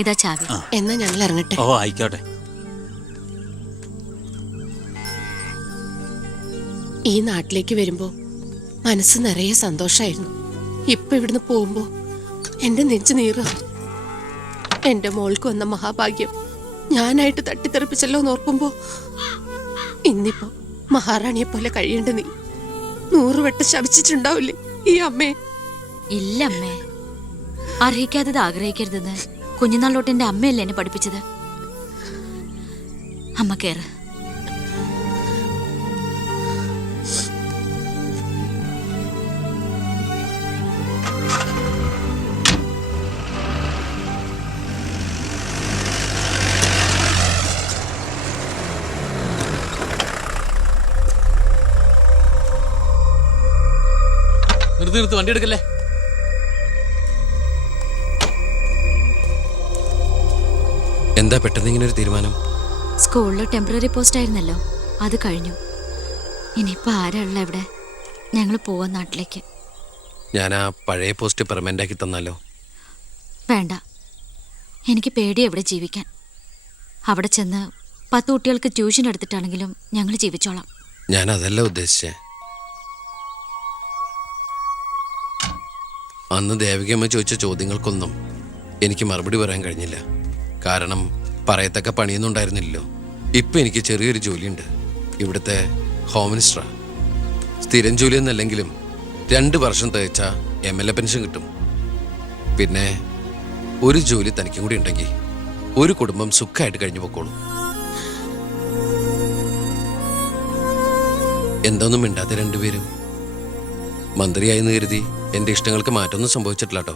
ഇതാ ചാവി. എന്നാ ഞങ്ങൾ ഇറങ്ങട്ടെ. ഓ ആയിക്കോട്ടെ. ഈ നാട്ടിലേക്ക് വരുമ്പോ മനസ്സ് നിറയെ സന്തോഷായിരുന്നു. ഇപ്പൊ ഇവിടുന്ന് പോകുമ്പോ എന്റെ നെഞ്ചു നീറ. എന്റെ മോൾക്ക് വന്ന മഹാഭാഗ്യം ഞാനായിട്ട് തട്ടിത്തെറിപ്പിച്ചല്ലോ എന്നോർക്കുമ്പോ ഇന്നിപ്പോ മഹാറാണിയെ പോലെ കഴിയേണ്ട നീ 100 വട്ടം ശപിച്ചിട്ടുണ്ടാവില്ലേ ഈ അമ്മേ? ഇല്ല അമ്മേ, അർഹിക്കാത്തത് ആഗ്രഹിക്കരുതെന്ന് കുഞ്ഞുനാളോട്ട് എന്റെ അമ്മയല്ലേ എന്നെ പഠിപ്പിച്ചത്. അമ്മ കേറ്. നിർത്ത്, വണ്ടി എടുക്കല്ലേ. എന്താ പെട്ടെന്ന് ഇങ്ങനെ ഒരു തീരുമാനം? സ്കൂളിൽ ടെമ്പററി പോസ്റ്റ് ആയിരുന്നല്ലോ, അത് കഴിഞ്ഞു. ഇനിയിപ്പോ ആരാ ഉള്ള ഇവിടെ? ഞങ്ങൾ പോവാൻ നാട്ടിലേക്ക്. ഞാൻ ആ പഴയ പോസ്റ്റ് പെർമനന്റ് ആക്കി തന്നാലോ? വേണ്ട, എനിക്ക് പേടിയാ ഇവിടെ ജീവിക്കാൻ. അവിടെ ചെന്ന് 10 കുട്ടികൾക്ക് ട്യൂഷൻ എടുത്തിട്ടാണെങ്കിലും ഞങ്ങൾ ജീവിച്ചോളാം. ഞാൻ അതല്ല ഉദ്ദേശിച്ചേ. അന്ന് ദേവികമ്മ ചോദിച്ച ചോദ്യങ്ങൾക്കൊന്നും എനിക്ക് മറുപടി പറയാൻ കഴിഞ്ഞില്ല. കാരണം പറയത്തക്ക പണിയൊന്നും ഉണ്ടായിരുന്നില്ലല്ലോ. ഇപ്പം എനിക്ക് ചെറിയൊരു ജോലിയുണ്ട്, ഇവിടുത്തെ ഹോം മിനിസ്റ്ററാ. സ്ഥിരം ജോലിയൊന്നല്ലെങ്കിലും 2 വർഷം തികച്ച MLA പെൻഷൻ കിട്ടും. പിന്നെ ഒരു ജോലി തനിക്കും കൂടി ഉണ്ടെങ്കിൽ ഒരു കുടുംബം സുഖമായിട്ട് കഴിഞ്ഞു പോക്കോളും. എന്തൊന്നും മിണ്ടാതെ രണ്ടുപേരും. മന്ത്രിയായെന്ന് കരുതി എന്റെ ഇഷ്ടങ്ങൾക്ക് മാറ്റമൊന്നും സംഭവിച്ചിട്ടില്ല കേട്ടോ.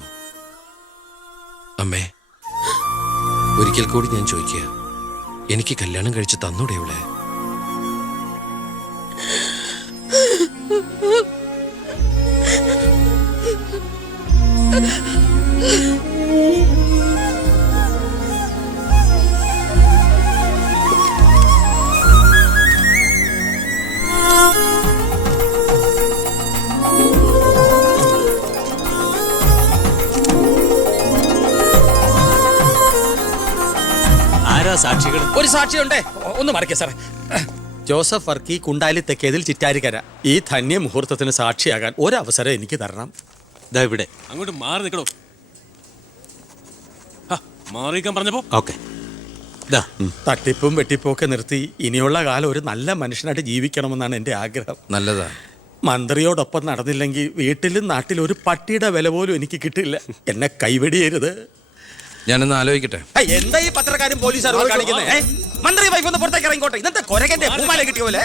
അമ്മേ, ഒരിക്കൽ കൂടി ഞാൻ ചോദിക്കുക, എനിക്ക് കല്യാണം കഴിച്ച് തന്നൂടെ ഇവിടെ? സാക്ഷികൾ ഒരു സാക്ഷിയുണ്ടേ, ഒന്ന് മറക്കേ സാറേ. ജോസഫ് വർക്കി, കുണ്ടാലി തെക്കേതിൽ, ചിറ്റാരിക്കര. ഈ ധന്യ മുഹൂർത്തത്തിന് സാക്ഷിയാകാൻ ഒരവസരം എനിക്ക് തരണം. ദാ ഇവിടെ. അങ്ങോട്ട് മാറി നിൽക്കണോ? മാറിയിക്കാൻ പറഞ്ഞപ്പോ ഓക്കെ. തട്ടിപ്പും വെട്ടിപ്പും ഒക്കെ നിർത്തി ഇനിയുള്ള കാലം ഒരു നല്ല മനുഷ്യനായിട്ട് ജീവിക്കണമെന്നാണ് എൻ്റെ ആഗ്രഹം. നല്ലതാ. മന്ത്രിയോടൊപ്പം നടന്നില്ലെങ്കിൽ വീട്ടിലും നാട്ടിലും ഒരു പട്ടിയുടെ വില പോലും എനിക്ക് കിട്ടില്ല. എന്നെ കൈവെടിയരുത്. ഞാനൊന്ന് ആലോചിക്കട്ടെ. എന്താ ഈ പത്രക്കാരും പോലീസുകാരും കാണിക്കുന്നത്? മന്ത്രി വൈഫ് ഒന്ന് പുറത്തേക്ക് ഇറങ്ങിക്കോട്ടെ. ഇന്നത്തെ കൊരകന്റെ പൂമാല കിട്ടിയ പോലെ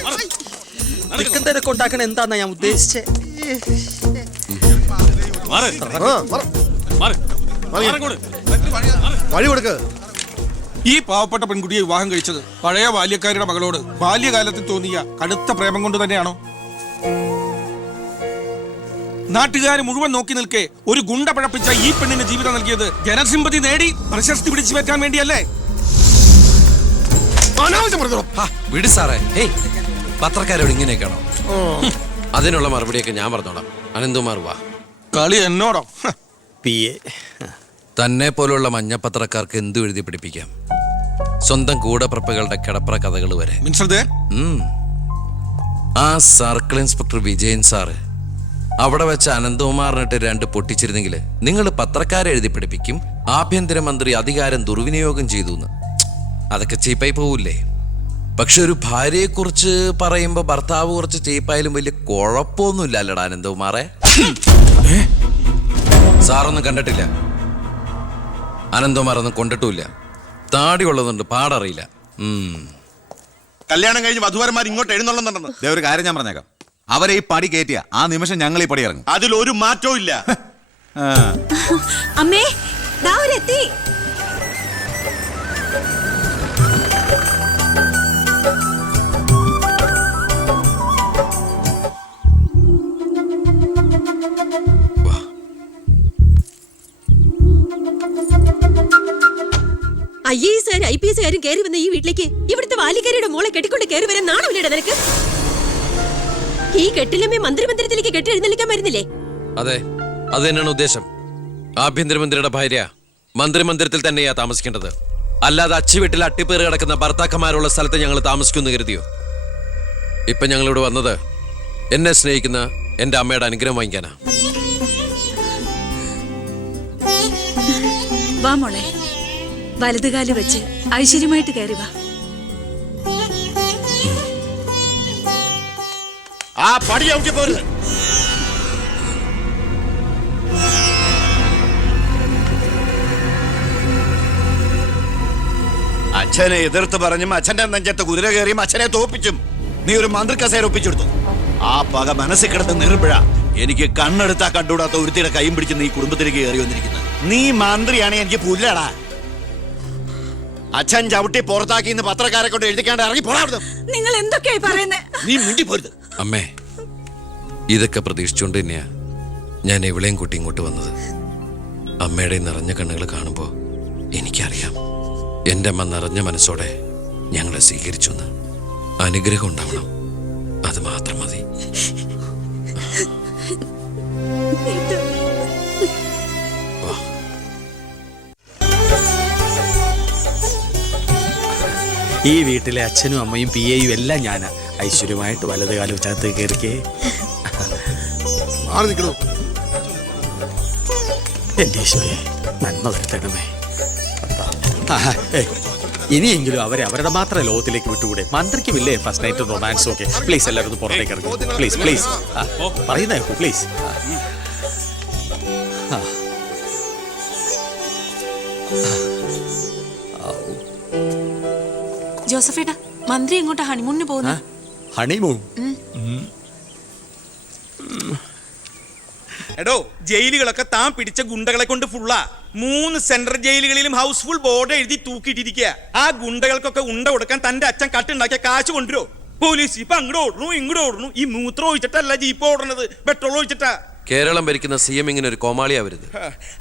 തിരക്ക് ഉണ്ടാക്കണ എന്താന്നാ ഞാൻ ഉദ്ദേശിച്ചേ. ഈ പാവപ്പെട്ട പെൺകുട്ടിയെ വിവാഹം കഴിച്ചത് പഴയ ബാല്യക്കാരുടെ മകളോട് ബാല്യകാലത്തിൽ തോന്നിയ കടുത്ത പ്രേമം കൊണ്ട് തന്നെയാണോ? നാട്ടുകാർ മുഴുവൻ നോക്കി നിൽക്കെ ഒരു ഗുണ്ട പഴപ്പിച്ച ഈ പെണ്ണിന് ജീവിതം നൽകിയത് ജനസിമ്പതി നേടി പ്രശസ്തി പിടിച്ചു പറ്റാൻ വേണ്ടിയല്ലേ? വിട് സാറേ. പത്രക്കാരോട് ഇങ്ങനെയൊക്കെയാണോ? അതിനുള്ള മറുപടിയൊക്കെ ഞാൻ പറഞ്ഞോളാം. അനന്തകുമാർ വാ. കളി എന്നോടോ? തന്നെ പോലുള്ള മഞ്ഞപ്പത്രക്കാർക്ക് എന്തു എഴുതി പിടിപ്പിക്കാം. സ്വന്തം കൂടപ്പിറപ്പുകളുടെ കിടപ്ര കഥകൾ വരെ. ആ സർക്കിൾ ഇൻസ്പെക്ടർ വിജയൻ സാറ് അവിടെ വെച്ച് അനന്തകുമാറിനിട്ട് 2 പൊട്ടിച്ചിരുന്നെങ്കിൽ നിങ്ങൾ പത്രക്കാരെ എഴുതി പിടിപ്പിക്കും ആഭ്യന്തരമന്ത്രി അധികാരം ദുർവിനിയോഗം ചെയ്തു എന്ന്. അതൊക്കെ ചീപ്പായി പോവില്ലേ? പക്ഷെ ഒരു ഭാര്യയെക്കുറിച്ച് പറയുമ്പോ ഭർത്താവ് കുറച്ച് ചീപ്പായാലും വലിയ കുഴപ്പമൊന്നുമില്ല അല്ലടാ അനന്തകുമാറെ. സാറൊന്നും കണ്ടിട്ടില്ല, അനന്തകുമാറൊന്നും കൊണ്ടിട്ടുമില്ല. താടി ഉള്ളതുകൊണ്ട് പാടറിയില്ല. കല്യാണം കഴിഞ്ഞ് വധുവരന്മാർ ഇങ്ങോട്ട് എഴുന്നള്ളുന്നുണ്ടെന്ന്. ഒരു കാര്യം ഞാൻ പറഞ്ഞേക്കാം, അവരെ ഈ പടി കയറ്റിയ ആ നിമിഷം ഞങ്ങൾ ഈ പടി ഇറങ്ങും. അതിലൊരു മാറ്റവും ഇല്ല. അമ്മേ, എത്തി. IAS IPS കയറി വന്ന ഈ വീട്ടിലേക്ക് ഇവിടുത്തെ വാലിക്കാരിയുടെ മോളെ കെട്ടിക്കൊണ്ട് കയറി വരാൻ നാണമില്ലടാ നിനക്ക്? ഈ കെട്ടിലമ്മേ മന്ത്രിമന്ദിരത്തിലേക്ക് കെട്ടി എഴുന്നള്ളിക്കാൻ വരുന്നില്ലേ? അതെ, അത് തന്നെയാണ് ഉദ്ദേശം. ആഭ്യന്തരമന്ത്രിയുടെ ഭാര്യ മന്ത്രിമന്ദിരത്തിൽ തന്നെയാ താമസിക്കേണ്ടത്. അല്ലാതെ അച്ചുവീട്ടിൽ അട്ടിപ്പേറ് കിടക്കുന്ന ഭർത്താക്കന്മാരുള്ള സ്ഥലത്ത് ഞങ്ങൾ താമസിക്കുമെന്ന് കരുതിയോ? ഇപ്പൊ ഞങ്ങളിവിടെ വന്നത് എന്നെ സ്നേഹിക്കുന്ന എന്റെ അമ്മയുടെ അനുഗ്രഹം വാങ്ങിക്കാനാ. വാ മോളെ, വലതുകാല് വെച്ച് ഐശ്വര്യമായിട്ട് കയറി വാ. ആ പടി ഔട്ടി പോരുത്. അച്ഛനെ എതിർത്ത് പറഞ്ഞും അച്ഛന്റെ നെഞ്ചത്ത് കുതിര കയറിയും അച്ഛനെ തോപ്പിച്ചും നീ ഒരു മന്ത്രി കസേര ഒപ്പിച്ചെടുത്തു. ആ പക മനസ്സിൽ കിടന്ന് നീറുമ്പോഴാ എനിക്ക് കണ്ണെടുത്താ കണ്ടുകൂടാത്ത ഒരുത്തിയുടെ കൈയും പിടിച്ച് നീ കുടുംബത്തിലേക്ക് കയറി വന്നിരിക്കുന്നത്. നീ മന്ത്രിയാണ്, എനിക്ക് പുല്ലാടാ. അച്ഛൻ ചവിട്ടി പുറത്താക്കി ഇന്ന് പത്രക്കാരെ കൊണ്ട് എഴുതിക്കാണ്ട് ഇറങ്ങി പോടാ. നിങ്ങൾ എന്തൊക്കെയായി പറയുന്നേ? നീ മിണ്ടി പോരുത്. അമ്മേ, ഇതൊക്കെ പ്രതീക്ഷിച്ചുകൊണ്ട് തന്നെയാ ഞാൻ എവിടെയും കൂട്ടി ഇങ്ങോട്ട് വന്നത്. അമ്മയുടെ നിറഞ്ഞ കണ്ണുകൾ കാണുമ്പോൾ എനിക്കറിയാം എൻ്റെ അമ്മ നിറഞ്ഞ മനസ്സോടെ ഞങ്ങളെ സ്വീകരിച്ചു എന്ന്. അനുഗ്രഹം ഉണ്ടാവണം, അത് മാത്രം മതി. ഈ വീട്ടിലെ അച്ഛനും അമ്മയും പി എയും എല്ലാം ഞാനാ. ഐശ്വര്യമായിട്ട് വലത് കാലം ഉച്ചകത്ത് കയറിക്കേ. മാറി നിൽക്കണോ? എന്റെ ഈശോയെ നന്മ വരുത്തണമേ. ഇനിയെങ്കിലും അവരെ അവരുടെ മാത്രം ലോകത്തിലേക്ക് വിട്ടുകൂടെ? മന്ത്രിക്കുമില്ലേ ഫസ്റ്റ് നൈറ്റ് റൊമാൻസും ഒക്കെ? പ്ലീസ് എല്ലാവരും ഒന്ന് പുറത്തേക്ക് ഇറങ്ങി. പ്ലീസ് പ്ലീസ് പറയുന്ന പ്ലീസ്. ജോസഫേട്ടാ, മന്ത്രി എങ്ങോട്ടാ ഹണിമൂണിന് പോകുന്നത്? ഹണിമൂൺ? എടോ, ജയിലുകളൊക്കെ താൻ പിടിച്ച ഗുണ്ടകളെ കൊണ്ട് ഫുള്ളാ. 3 സെൻട്രൽ ജയിലുകളിലും ഹൗസ്ഫുൾ ബോർഡ് എഴുതി തൂക്കിയിട്ടിരിക്കുക. ആ ഗുണ്ടകൾക്കൊക്കെ ഉണ്ട കൊടുക്കാൻ തന്റെ അച്ഛൻ കട്ടുണ്ടാക്കിയ കാശ് കൊണ്ടുവരോ? പോലീസ് ഇപ്പൊ അങ്ങോട്ട് ഓടുന്നു ഇങ്ങോട്ട് ഓടുന്നു. ഈ മൂത്രം ഒഴിച്ചിട്ടല്ല ജീപ്പ് ഓടുന്നത്, പെട്രോൾ ഒഴിച്ചിട്ടാ. കേരളം ഭരിക്കുന്ന CM ഇങ്ങനെ ഒരു കോമാളിയാവരുത്.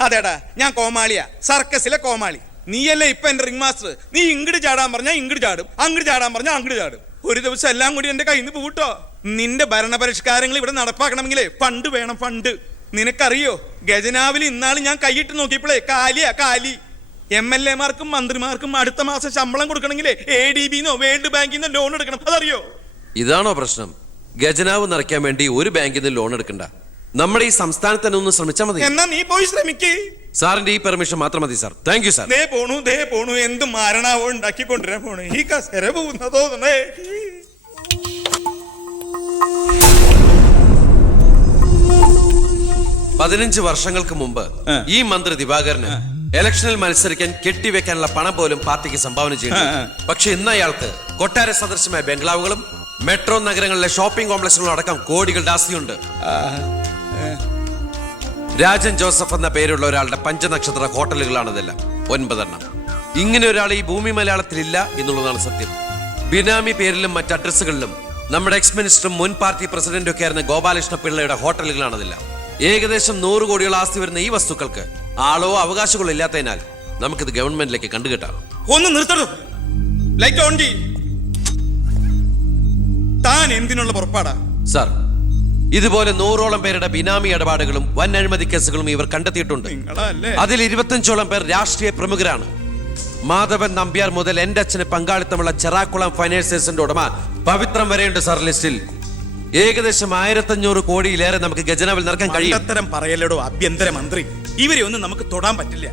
അതേടാ, ഞാൻ കോമാളിയാ, സർക്കസിലെ കോമാളി. നീയല്ലേ ഇപ്പൊ എന്റെ റിംഗ് മാസ്റ്റർ. നീ ഇങ്ങോട്ട് ചാടാൻ പറഞ്ഞാ ഇങ്ങോട്ട് ചാടും, അങ്ങോട്ട് ചാടാൻ പറഞ്ഞാ അങ്ങോട്ട് ചാടും. ഒരു ദിവസം എല്ലാം കൂടി എന്റെ കയ്യിൽ നിന്ന് പോട്ടോ. നിന്റെ ഭരണപരിഷ്കാരങ്ങൾ ഇവിടെ നടപ്പാക്കണമെങ്കിലേ ഫണ്ട് വേണം, ഫണ്ട്. നിനക്കറിയോ, ഖജനാവിൽ ഇന്നാള് ഞാൻ കൈയിട്ട് നോക്കിയപ്പോഴേ കാലിയാ കാലി. MLA മാർക്കും മന്ത്രിമാർക്കും അടുത്ത മാസം ശമ്പളം കൊടുക്കണമെങ്കിലേ ADB-ന്നോ വേൾഡ് ബാങ്കിന്നോ ലോൺ എടുക്കണം. അതറിയോ? ഇതാണോ പ്രശ്നം? ഖജനാവ് നിറയ്ക്കാൻ വേണ്ടി ഒരു ബാങ്കിൽ നിന്ന് ലോൺ എടുക്കണ്ട. നമ്മുടെ ഈ സംസ്ഥാനത്ത് തന്നെ ഒന്ന് ശ്രമിച്ചാൽ മതി. എന്നാ നീ പോയി ശ്രമിക്കേ. സാറിന്റെ ഈ പെർമിഷൻ മാത്രം മതി സാർ. Thank you sir. ദേ പോണു എന്ത് മാരണാവോ ഉണ്ടാക്കി കൊണ്ടുവരാൻ പോണേ. ഈ കസേര പോകുന്നതോ തോന്നണേ. 15 വർഷങ്ങൾക്ക് മുമ്പ് ഈ മന്ത്രി ദിവാകരന് ഇലക്ഷനിൽ മത്സരിക്കാൻ കെട്ടിവെക്കാനുള്ള പണം പോലും പാർട്ടിക്ക് സംഭാവന ചെയ്യുന്നു. പക്ഷെ ഇന്ന് അയാൾക്ക് കൊട്ടാര സദൃശമായ ബംഗ്ലാവുകളും മെട്രോ നഗരങ്ങളിലെ ഷോപ്പിംഗ് കോംപ്ലക്സുകളും അടക്കം കോടികളുടെ ആസ്തിയുണ്ട്. രാജൻ ജോസഫ് എന്ന പേരുള്ള ഒരാളുടെ 5 നക്ഷത്ര ഹോട്ടലുകളാണിതെല്ലാം, 9 എണ്ണം. ഇങ്ങനെ ഒരാൾ ഈ ഭൂമി മലയാളത്തിലില്ല എന്നുള്ളതാണ് സത്യം. ബിനാമി പേരിലും മറ്റ് അഡ്രസ്സുകളിലും നമ്മുടെ എക്സ് മിനിസ്റ്ററും മുൻ പാർട്ടി പ്രസിഡന്റും ഒക്കെ ആയിരുന്ന ഗോപാലകൃഷ്ണ പിള്ളയുടെ ഹോട്ടലുകളാണിതെല്ലാം. ഏകദേശം 100 കോടിയോളം ആസ്തി വരുന്ന ഈ വസ്തുക്കൾക്ക് ആളോ അവകാശങ്ങളോ ഇല്ലാത്തതിനാൽ നമുക്കിത് ഗവൺമെന്റിലേക്ക് കണ്ടുകെട്ടാം. ഒന്ന് നിർത്തണം. ലൈറ്റ് ഓൺ ചെയ്യ്. താൻ എന്തിനുള്ള പുറപ്പാടാ? സാർ, ഇതുപോലെ 100ഓളം പേരുടെ ബിനാമി ഇടപാടുകളും വൻ അഴിമതി കേസുകളും ഇവർ കണ്ടെത്തിയിട്ടുണ്ട്. അതിൽ 25ഓളം പേർ രാഷ്ട്രീയ പ്രമുഖരാണ്. മാധവൻ നമ്പ്യാർ മുതൽ എന്റെ അച്ഛന് പങ്കാളിത്തമുള്ള ചെറാക്കുളം ഫൈനാൻസേഴ്സിന്റെ ഉടമ പവിത്രം വരെയുണ്ട് സാർ ലിസ്റ്റിൽ. ഏകദേശം 1500 കോടിയിലേറെ നമുക്ക് ഖജനാവിൽ നിറക്കാൻ കഴിയും. അത്തരം പറയലടോ ആഭ്യന്തര മന്ത്രി. ഇവരെ ഒന്നും നമുക്ക് തൊടാൻ പറ്റില്ല.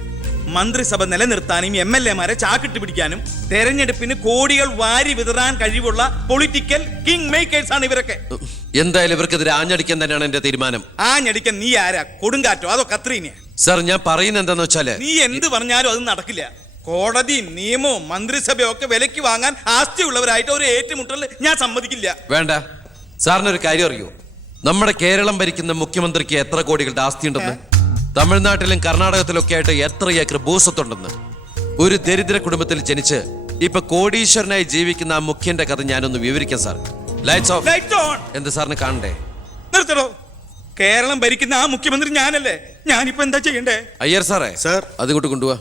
മന്ത്രിസഭ നിലനിർത്താനും MLA മാരെ ചാക്കിട്ട് പിടിക്കാനും തെരഞ്ഞെടുപ്പിന് കോടികൾ വാരി വിതറാൻ കഴിവുള്ള പൊളിറ്റിക്കൽ കിങ് മേക്കേഴ്സ് ആണ് ഇവരൊക്കെ. എന്തായാലും ഇവർക്കെതിരെ ആഞ്ഞടിക്കാൻ തന്നെയാണ് എന്റെ തീരുമാനം. ആഞ്ഞടിക്കാൻ നീ ആരാ? കൊടുങ്കാറ്റോ അതോ കത്രീനയാ? സാർ, ഞാൻ പറയുന്നത് എന്താന്ന് വെച്ചാല്, നീ എന്ത് പറഞ്ഞാലും അത് നടക്കില്ല. കോടതിയും നിയമവും മന്ത്രിസഭയും ഒക്കെ വിലക്ക് വാങ്ങാൻ ആസ്തിയുള്ളവരായിട്ട് ഒരു ഏറ്റുമുട്ടൽ ഞാൻ സമ്മതിക്കില്ല. വേണ്ട. സാറിനൊരു കാര്യം അറിയൂ, നമ്മുടെ കേരളം ഭരിക്കുന്ന മുഖ്യമന്ത്രിക്ക് എത്ര കോടികളുടെ ആസ്തിയുണ്ടെന്ന്? തമിഴ്നാട്ടിലും കർണാടകത്തിലൊക്കെ ആയിട്ട് എത്ര ഏക്കർ ഭൂസ്വത്തുണ്ടെന്ന്? ഒരു ദരിദ്ര കുടുംബത്തിൽ ജനിച്ച് ഇപ്പൊ കോടീശ്വരനായി ജീവിക്കുന്ന ആ മുഖ്യന്റെ കഥ ഞാനൊന്ന് വിവരിക്കാം സാർ. Lights of. എന്ത് സാറിന് കാണണ്ടേ? നിർത്തടോ. കേരളം ഭരിക്കുന്ന ആ മുഖ്യമന്ത്രി ഞാനല്ലേ. ഞാനിപ്പോ എന്താ ചെയ്യണ്ടേ? അയ്യർ സാറേ, സാർ അതുകൊണ്ട് കൊണ്ടുപോവാ.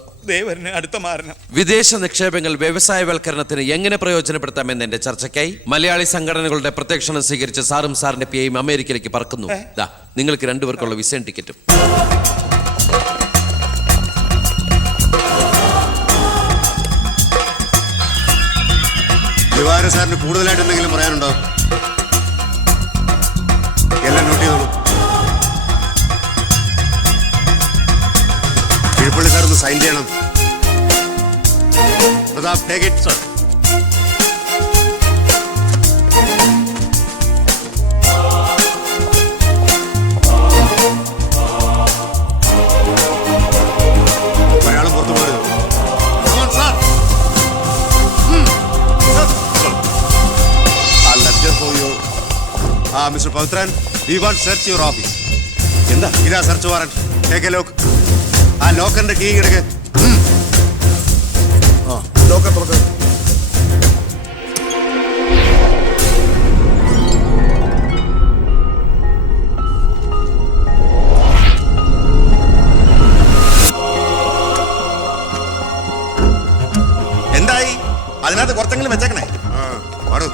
അടുത്ത മാരണം. വിദേശ നിക്ഷേപങ്ങൾ വ്യവസായവൽക്കരണത്തിന് എങ്ങനെ പ്രയോജനപ്പെടുത്താമെന്ന് എന്റെ ചർച്ചയ്ക്കായി മലയാളി സംഘടനകളുടെ പ്രത്യക്ഷണം സ്വീകരിച്ച് സാറും സാറിന്റെ PAയും അമേരിക്കയിലേക്ക് പറക്കുന്നു. നിങ്ങൾക്ക് 2 പേർക്കുള്ള വിസയും ടിക്കറ്റും. ദിവാകരൻ സാറിന് കൂടുതലായിട്ട് എന്തെങ്കിലും പറയാനുണ്ടോ? എല്ലാം നോട്ട് ചെയ്തോളൂ. കിഴപ്പള്ളി സാർ ഒന്ന് സൈൻ ചെയ്യണം. Prathap, take it sir. ഒരാളും പുറത്തു പോകരുത്. Mister Pavithran, we want search your office. എന്താ ഇതാ search warrant. Take a lock. ആ ലോക്കറിന്റെ കീ എടുക്ക്. ലോക്കർ തുറക്ക്. എന്തായി? അതിനകത്ത് കുറച്ചെങ്കിലും വെച്ചേക്കണേ. പാടൂ.